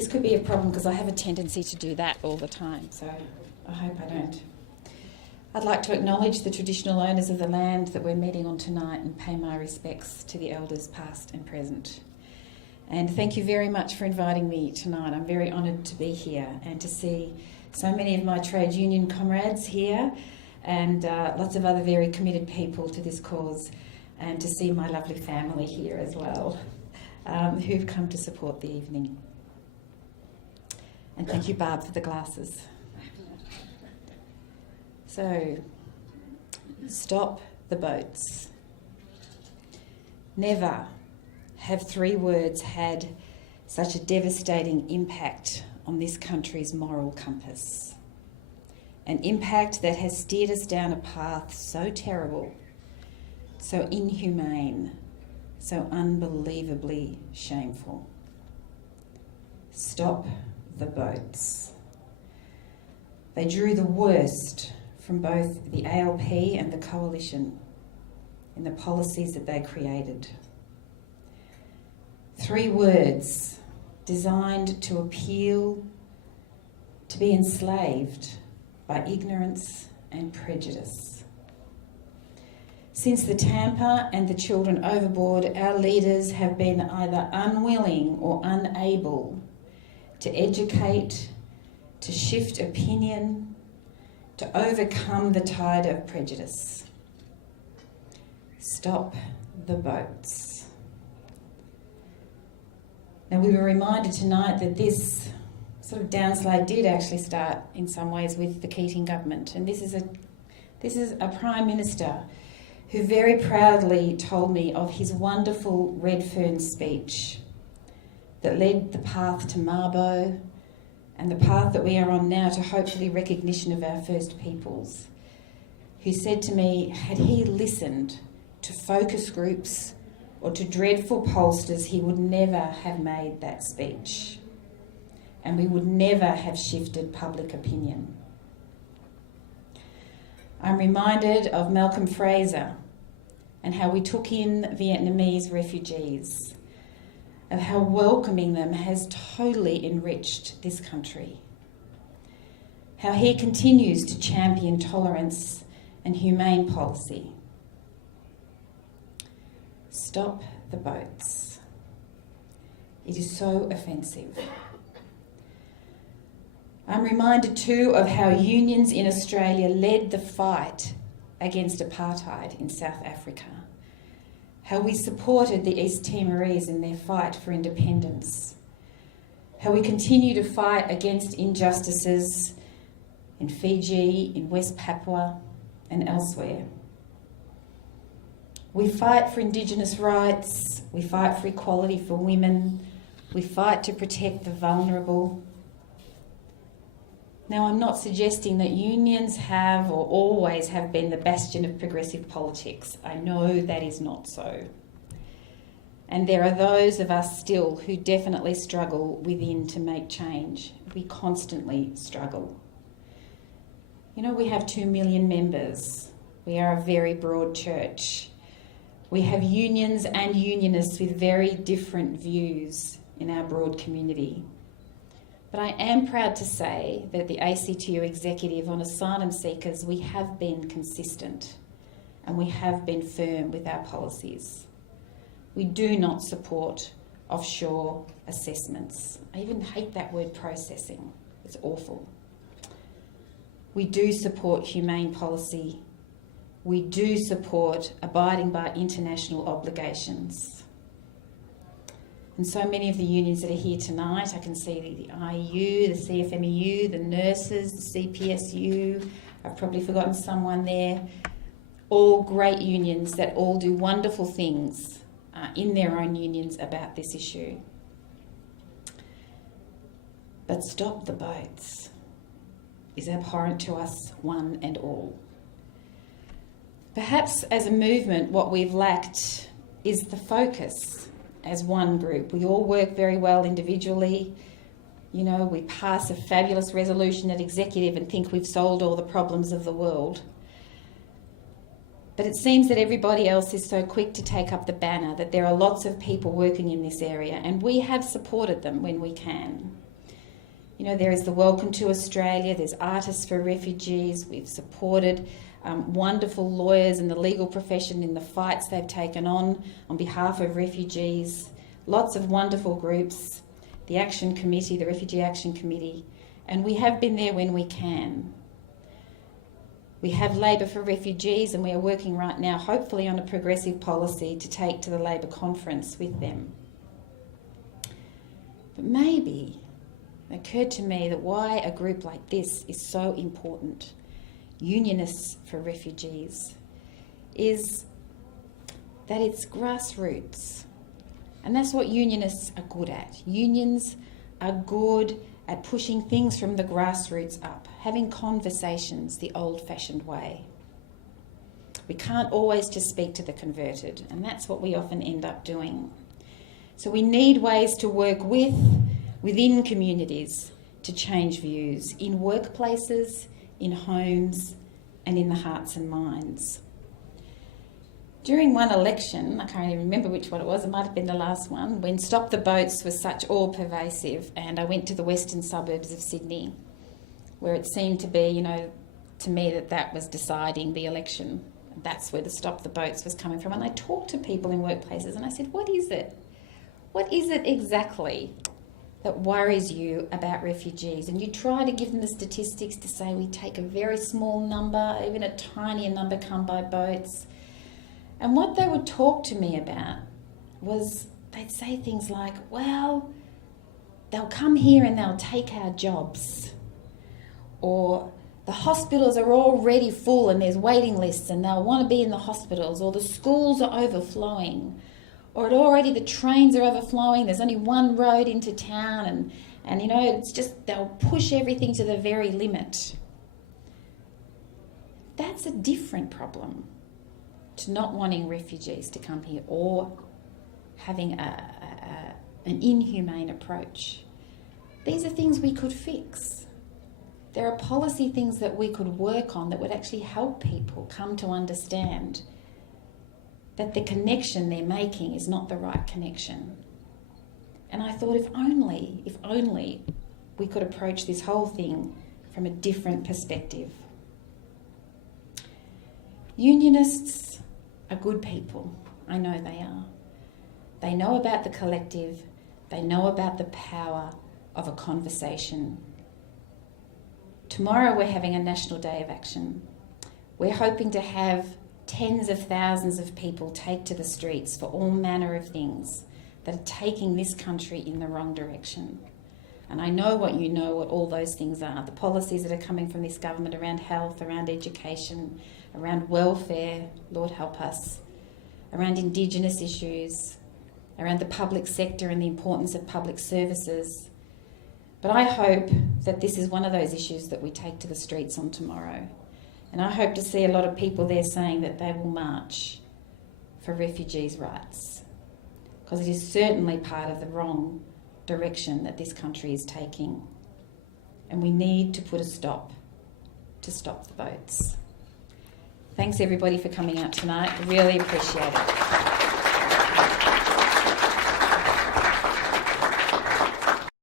This could be a problem because I have a tendency to do that all the time, so I hope I don't. I'd like to acknowledge the traditional owners of the land that we're meeting on tonight and pay my respects to the elders past and present. And thank you very much for inviting me tonight. I'm very honoured to be here and to see so many of my trade union comrades here and lots of other very committed people to this cause, and to see my lovely family here as well, who've come to support the evening. And thank you, Barb, for the glasses. So, stop the boats. Never have 3 words had such a devastating impact on this country's moral compass. An impact that has steered us down a path so terrible, so inhumane, so unbelievably shameful. Stop the boats. They drew the worst from both the ALP and the Coalition in the policies that they created. 3 words designed to appeal to be enslaved by ignorance and prejudice. Since the Tampa and the children overboard, our leaders have been either unwilling or unable to educate, to shift opinion, to overcome the tide of prejudice. Stop the boats. Now, we were reminded tonight that this sort of downslide did actually start in some ways with the Keating government, and this is a Prime Minister who very proudly told me of his wonderful Redfern speech that led the path to Mabo and the path that we are on now to hopefully recognition of our First Peoples, who said to me, had he listened to focus groups or to dreadful pollsters, he would never have made that speech, and we would never have shifted public opinion. I'm reminded of Malcolm Fraser and how we took in Vietnamese refugees, of how welcoming them has totally enriched this country, how he continues to champion tolerance and humane policy. Stop the boats. It is so offensive. I'm reminded too of how unions in Australia led the fight against apartheid in South Africa, how we supported the East Timorese in their fight for independence, how we continue to fight against injustices in Fiji, in West Papua and elsewhere. We fight for Indigenous rights, we fight for equality for women, we fight to protect the vulnerable. Now, I'm not suggesting that unions have or always have been the bastion of progressive politics. I know that is not so. And there are those of us still who definitely struggle within to make change. We constantly struggle. You know, we have 2 million members. We are a very broad church. We have unions and unionists with very different views in our broad community. But I am proud to say that the ACTU executive on asylum seekers, we have been consistent and we have been firm with our policies. We do not support offshore assessments. I even hate that word processing. It's awful. We do support humane policy. We do support abiding by international obligations. And so many of the unions that are here tonight, I can see the IEU, the CFMEU, the nurses, the CPSU, I've probably forgotten someone there, all great unions that all do wonderful things in their own unions about this issue. But stop the boats is abhorrent to us, one and all. Perhaps as a movement, what we've lacked is the focus as one group. We all work very well individually. You know, we pass a fabulous resolution at executive and think we've solved all the problems of the world. But it seems that everybody else is so quick to take up the banner that there are lots of people working in this area, and we have supported them when we can. You know, there is the Welcome to Australia, there's Artists for Refugees. We've supported wonderful lawyers in the legal profession in the fights they've taken on behalf of refugees. Lots of wonderful groups, the Action Committee, the Refugee Action Committee, and we have been there when we can. We have Labor for Refugees, and we are working right now, hopefully, on a progressive policy to take to the Labor conference with them. But maybe it occurred to me that why a group like this is so important, Unionists for Refugees, is that it's grassroots. And that's what unionists are good at. Unions are good at pushing things from the grassroots up, having conversations the old-fashioned way. We can't always just speak to the converted, and that's what we often end up doing. So we need ways to work within communities to change views in workplaces, in homes, and in the hearts and minds. During one election, I can't even remember which one it was, it might have been the last one, when Stop the Boats was such all-pervasive, and I went to the western suburbs of Sydney, where it seemed to be, you know, to me that was deciding the election. That's where the Stop the Boats was coming from. And I talked to people in workplaces and I said, what is it? What is it exactly that worries you about refugees? And you try to give them the statistics to say we take a very small number, even a tinier number come by boats. And what they would talk to me about was they'd say things like, well, they'll come here and they'll take our jobs. Or the hospitals are already full and there's waiting lists and they'll want to be in the hospitals. Or the schools are overflowing. Or the trains are overflowing, there's only one road into town and you know, it's just they'll push everything to the very limit. That's a different problem to not wanting refugees to come here or having an inhumane approach. These are things we could fix. There are policy things that we could work on that would actually help people come to understand that the connection they're making is not the right connection. And I thought if only we could approach this whole thing from a different perspective. Unionists are good people. I know they are. They know about the collective. They know about the power of a conversation. Tomorrow we're having a National Day of Action. We're hoping to have tens of thousands of people take to the streets for all manner of things that are taking this country in the wrong direction. And I know what all those things are. The policies that are coming from this government around health, around education, around welfare, Lord help us, around Indigenous issues, around the public sector and the importance of public services. But I hope that this is one of those issues that we take to the streets on tomorrow. And I hope to see a lot of people there saying that they will march for refugees' rights, because it is certainly part of the wrong direction that this country is taking. And we need to put a stop to Stop the Boats. Thanks everybody for coming out tonight. Really appreciate it.